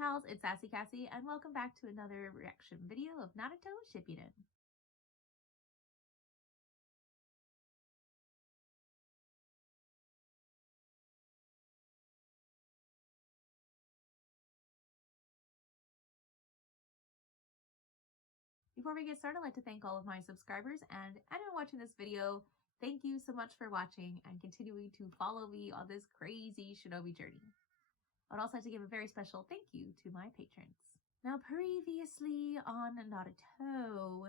pals, it's Sassy Cassie, and welcome back to another reaction video of Naruto Shippuden. Before we get started, I'd like to thank all of my subscribers and anyone watching this video. Thank you so much for watching and continuing to follow me on this crazy shinobi journey. I would also like to give a very special thank you to my patrons. Now, previously on Naruto,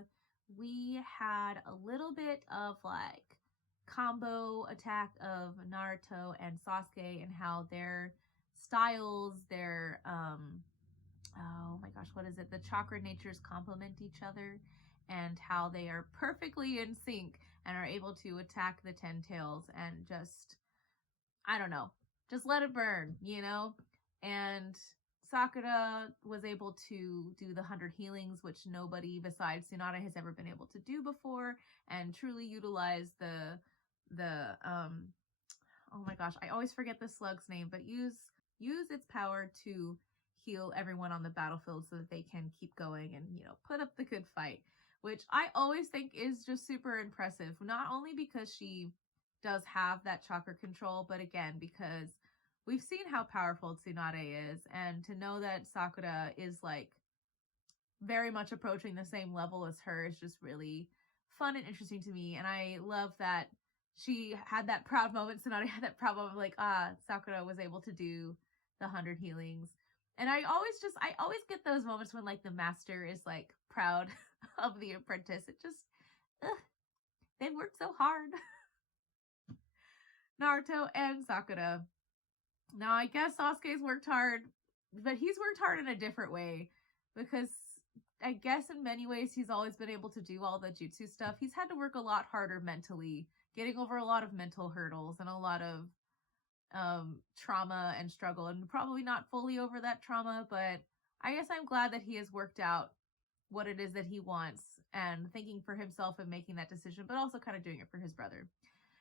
we had a little bit of like combo attack of Naruto and Sasuke and how their styles, their oh my gosh, what is it? The chakra natures complement each other and how they are perfectly in sync and are able to attack the 10 tails and just, I don't know, just let it burn, you know? And Sakura was able to do the 100 healings, which nobody besides Tsunade has ever been able to do before, and truly utilize oh my gosh, I always forget the slug's name, but use its power to heal everyone on the battlefield so that they can keep going and, you know, put up the good fight, which I always think is just super impressive, not only because she does have that chakra control, but again, because we've seen how powerful Tsunade is, and to know that Sakura is like very much approaching the same level as her is just really fun and interesting to me. And I love that she had that proud moment. Tsunade had that proud moment of like, Sakura was able to do the 100 healings. And I always get those moments when like the master is like proud of the apprentice. It just, they worked so hard. Naruto and Sakura. Now, I guess Sasuke's worked hard, but he's worked hard in a different way, because I guess in many ways he's always been able to do all the jutsu stuff. He's had to work a lot harder mentally, getting over a lot of mental hurdles and a lot of trauma and struggle, and probably not fully over that trauma, but I guess I'm glad that he has worked out what it is that he wants and thinking for himself and making that decision, but also kind of doing it for his brother.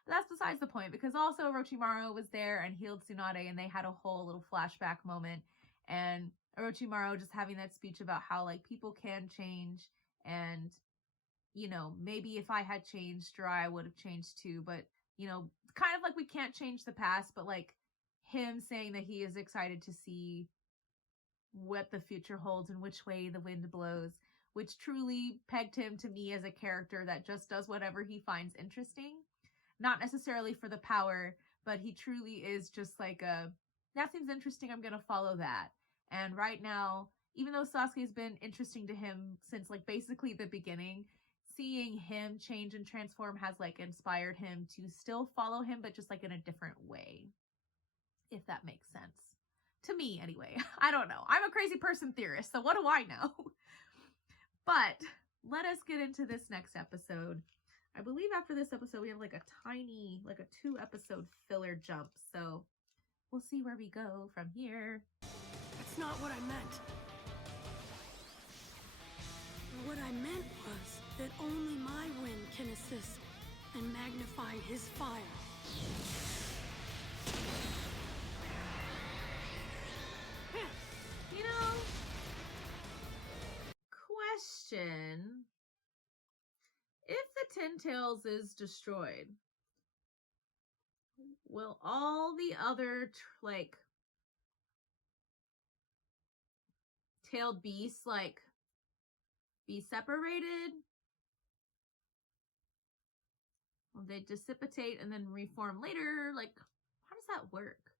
That's besides the point, because also Orochimaru was there and healed Tsunade, and they had a whole little flashback moment, and Orochimaru just having that speech about how like people can change, and you know, maybe if I had changed, Jiraiya would have changed too, but you know, kind of like we can't change the past, but like him saying that he is excited to see what the future holds and which way the wind blows, which truly pegged him to me as a character that just does whatever he finds interesting. Not necessarily for the power, but he truly is just like that seems interesting, I'm gonna follow that. And right now, even though Sasuke's been interesting to him since like basically the beginning, seeing him change and transform has like inspired him to still follow him, but just like in a different way, if that makes sense. To me, anyway. I don't know. I'm a crazy person theorist, so what do I know? But let us get into this next episode. I believe after this episode, we have like a tiny, like a 2-episode filler jump. So we'll see where we go from here. That's not what I meant. What I meant was that only my wind can assist and magnify his fire. You know, question. If the 10 tails is destroyed, will all the other like tailed beasts like be separated? Will they dissipate and then reform later? Like, how does that work?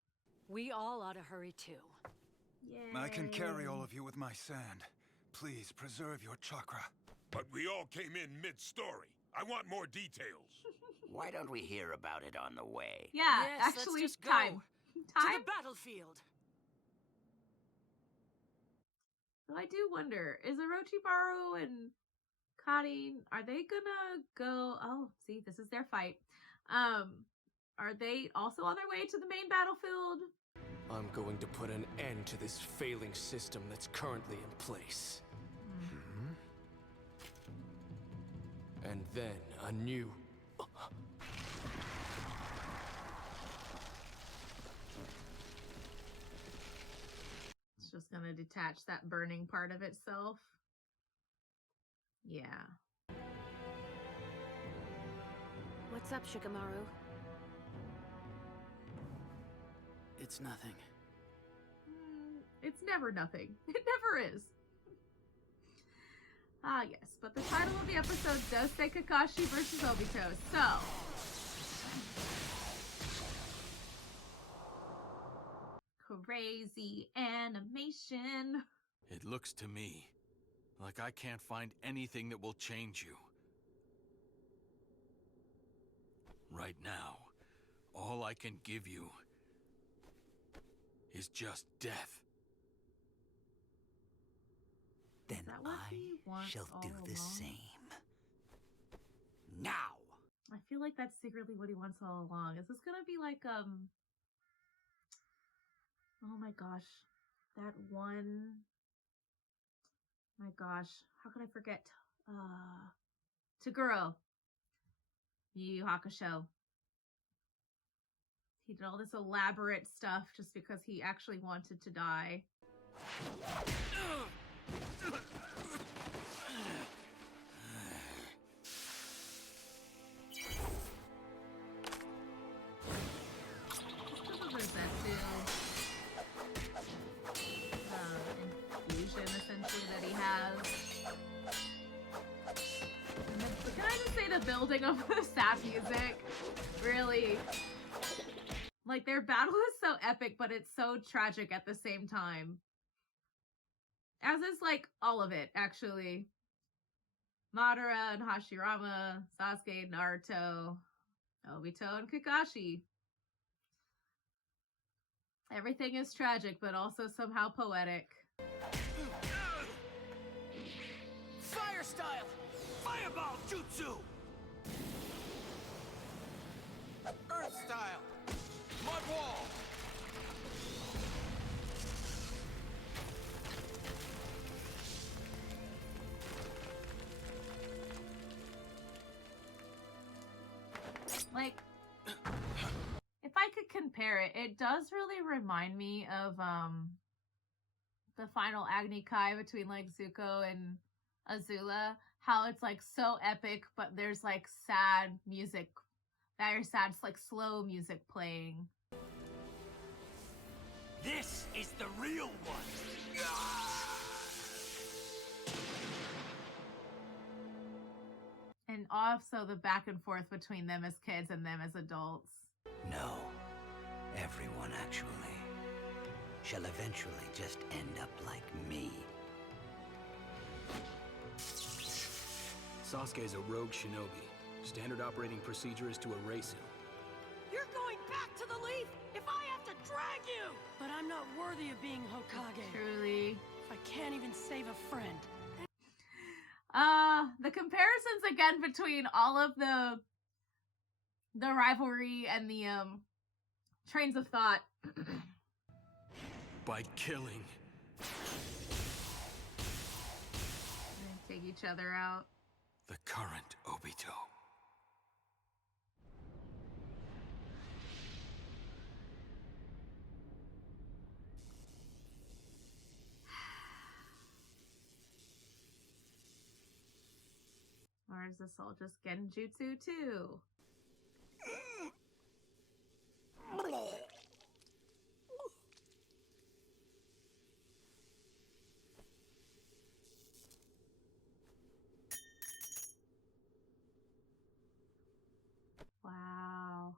We all ought to hurry too. Yay. I can carry all of you with my sand. Please preserve your chakra. But we all came in mid-story. I want more details. Why don't we hear about it on the way? Yeah, Yes, actually, let's just go time. to the battlefield. So I do wonder, is Orochimaru and Kari, are they gonna go, oh, see, this is their fight. Are they also on their way to the main battlefield? I'm going to put an end to this failing system that's currently in place. And then a new... It's just gonna detach that burning part of itself. Yeah. What's up, Shikamaru? It's nothing. It's never nothing. It never is. Ah, yes. But the title of the episode does say Kakashi versus Obito, so... Crazy animation. It looks to me like I can't find anything that will change you. Right now, all I can give you is just death. Then Is that what he wants shall all do the along? same. Now! I feel like that's secretly what he wants all along. Is this gonna be like, oh my gosh. That one... My gosh. How could I forget? Toguro. Yu Yu Hakusho. He did all this elaborate stuff just because he actually wanted to die. Infusion essentially that he has. And can I just say the building of the sap music really, like, their battle is so epic, but it's so tragic at the same time. As is, like, all of it, actually. Madara and Hashirama, Sasuke, Naruto, Obito, and Kakashi. Everything is tragic, but also somehow poetic. Fire style! Fireball jutsu! Earth style! Mud wall! Like, if I could compare it, it does really remind me of the final Agni Kai between like Zuko and Azula. How it's like so epic, but there's like sad music, very sad, like slow music playing. This is the real one! And also the back and forth between them as kids and them as adults. No. Everyone, actually, shall eventually just end up like me. Sasuke is a rogue shinobi. Standard operating procedure is to erase him. You're going back to the Leaf if I have to drag you! But I'm not worthy of being Hokage. Truly. If I can't even save a friend. The comparisons again between all of the rivalry and the trains of thought. By killing. They take each other out. The current Obito. Or is this all just Genjutsu too? Wow.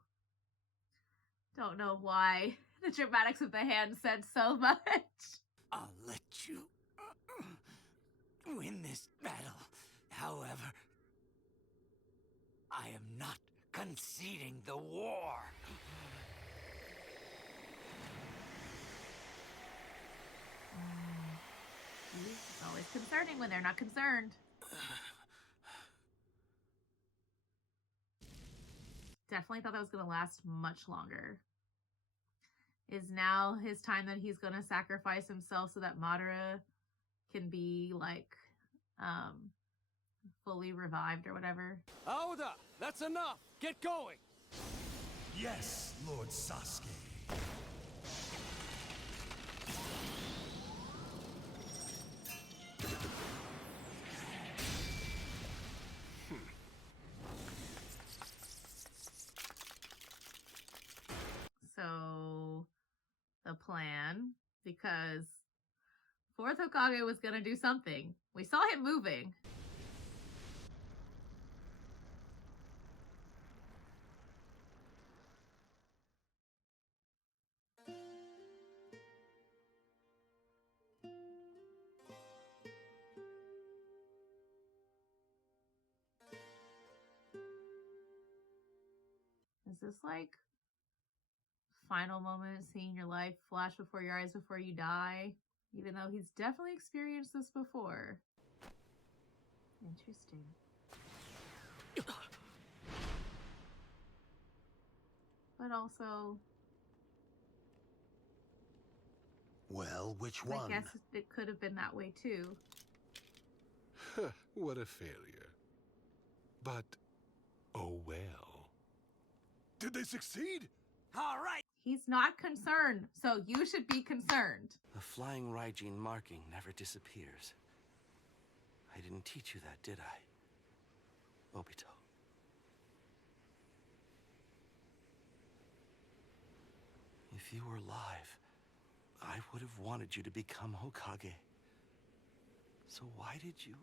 Don't know why the dramatics of the hand said so much. I'll let you win this battle. However, I am not conceding the war. It's always concerning when they're not concerned. Definitely thought that was going to last much longer. Is now his time that he's going to sacrifice himself so that Madara can be, like, fully revived or whatever. Aoda, that's enough! Get going! Yes, Lord Sasuke. because fourth Hokage was gonna do something. We saw him moving. Is this like final moment, seeing your life flash before your eyes before you die? Even though he's definitely experienced this before. Interesting. But also, Well, which I one? guess it could have been that way too. What a failure. But, oh well. Did they succeed? All right. He's not concerned, so you should be concerned. The flying Raijin marking never disappears. I didn't teach you that, did I? Obito. If you were alive, I would have wanted you to become Hokage. So why did you?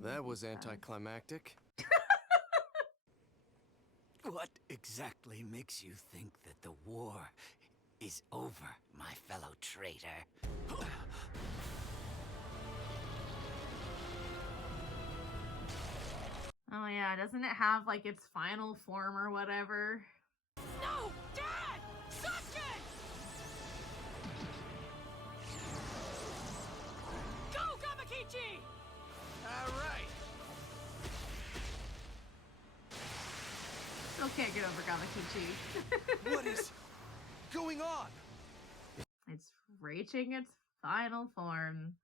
That was anticlimactic. What exactly makes you think that the war is over, my fellow traitor? Oh yeah, doesn't it have like its final form or whatever? No! Dad! Sasuke! Go, Kamakichi! All right. Still can't get over Kamakichi. What is going on? It's reaching its final form.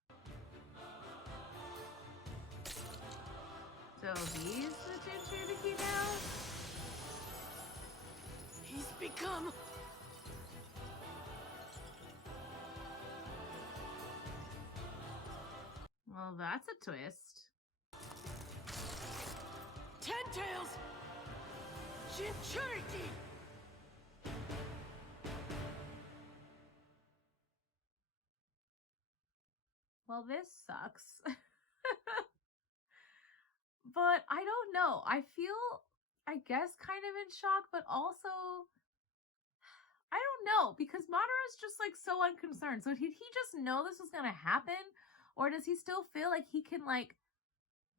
So he's the Jinchuriki now? He's become... Well, that's a twist. Ten Tails! Jinchuriki! Well, this sucks. But I don't know. I feel, I guess, kind of in shock, but also, I don't know, because Madara's just like so unconcerned. So did he just know this was going to happen? Or does he still feel like he can like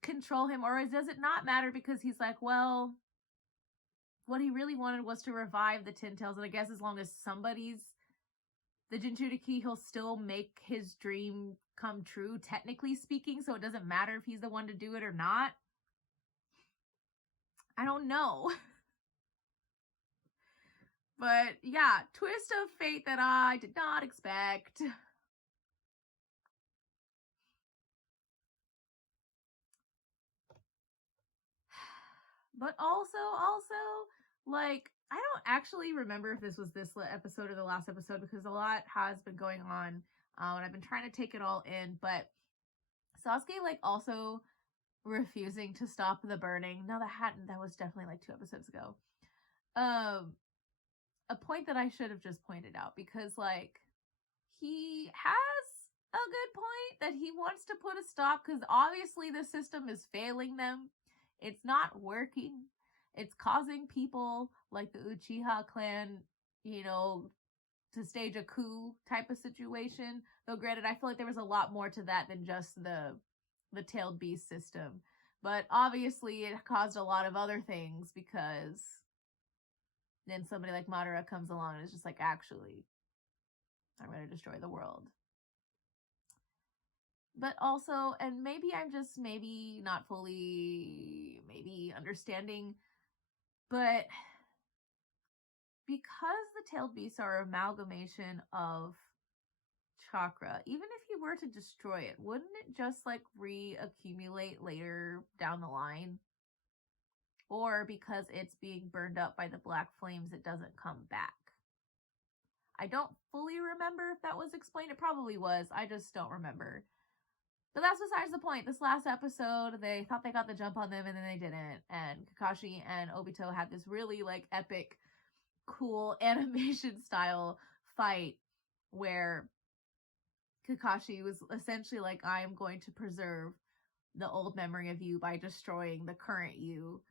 control him? Or does it not matter because he's like, well, what he really wanted was to revive the Ten Tails. And I guess as long as somebody's the Jinchuriki, he'll still make his dream come true, technically speaking. So it doesn't matter if he's the one to do it or not. I don't know. But yeah, twist of fate that I did not expect. But also, like, I don't actually remember if this was this episode or the last episode because a lot has been going on. And I've been trying to take it all in. But Sasuke, like, also refusing to stop the burning. No, that was definitely like 2 episodes ago. A point that I should have just pointed out because like he has a good point that he wants to put a stop because obviously the system is failing them. It's not working. It's causing people like the Uchiha clan, you know, to stage a coup type of situation. Though granted, I feel like there was a lot more to that than just the tailed beast system. But obviously it caused a lot of other things because then somebody like Madara comes along and is just like, actually, I'm going to destroy the world. But also, and maybe I'm just maybe not fully maybe understanding, but because the tailed beasts are an amalgamation of chakra, even if you were to destroy it, wouldn't it just like reaccumulate later down the line? Or because it's being burned up by the black flames, it doesn't come back? I don't fully remember if that was explained. It probably was. I just don't remember. But that's besides the point. This last episode, they thought they got the jump on them and then they didn't. And Kakashi and Obito had this really like epic, cool animation style fight where Kakashi was essentially like, I am going to preserve the old memory of you by destroying the current you.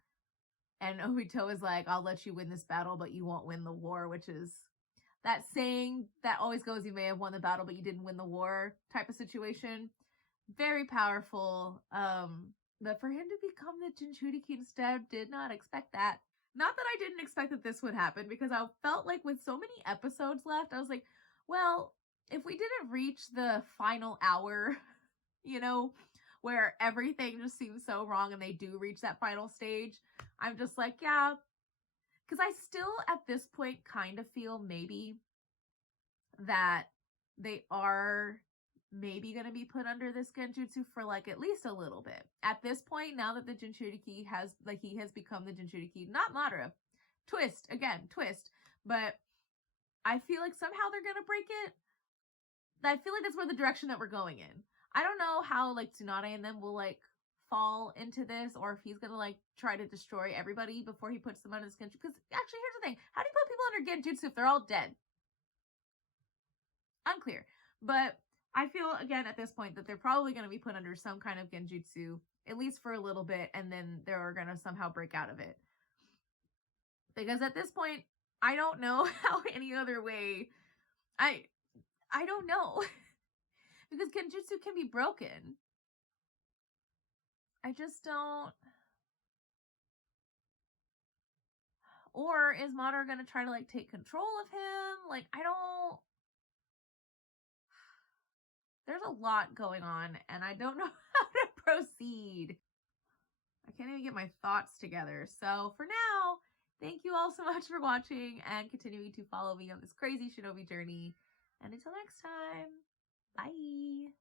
And Obito is like, I'll let you win this battle, but you won't win the war, which is that saying that always goes, you may have won the battle, but you didn't win the war type of situation. Very powerful. But for him to become the Jinchuriki instead, did not expect that. Not that I didn't expect that this would happen, because I felt like with so many episodes left, I was like, well, if we didn't reach the final hour, you know, where everything just seems so wrong and they do reach that final stage, I'm just like, yeah. Because I still, at this point, kind of feel maybe that they are maybe going to be put under this genjutsu for like at least a little bit. At this point, now that the Jinchuriki has, like, he has become the Jinchuriki, not Madara. Twist, but I feel like somehow they're going to break it. I feel like that's where the direction that we're going in. I don't know how, like, Tsunade and them will, like, fall into this, or if he's gonna, like, try to destroy everybody before he puts them under this genjutsu. Because, actually, here's the thing. How do you put people under genjutsu if they're all dead? Unclear. But I feel, again, at this point, that they're probably going to be put under some kind of genjutsu, at least for a little bit, and then they're going to somehow break out of it. Because at this point, I don't know how any other way... I don't know. Because genjutsu can be broken. I just don't... Or is Madara gonna try to, like, take control of him? Like, I don't... There's a lot going on, and I don't know how to proceed. I can't even get my thoughts together. So, for now, thank you all so much for watching and continuing to follow me on this crazy shinobi journey. And until next time, bye!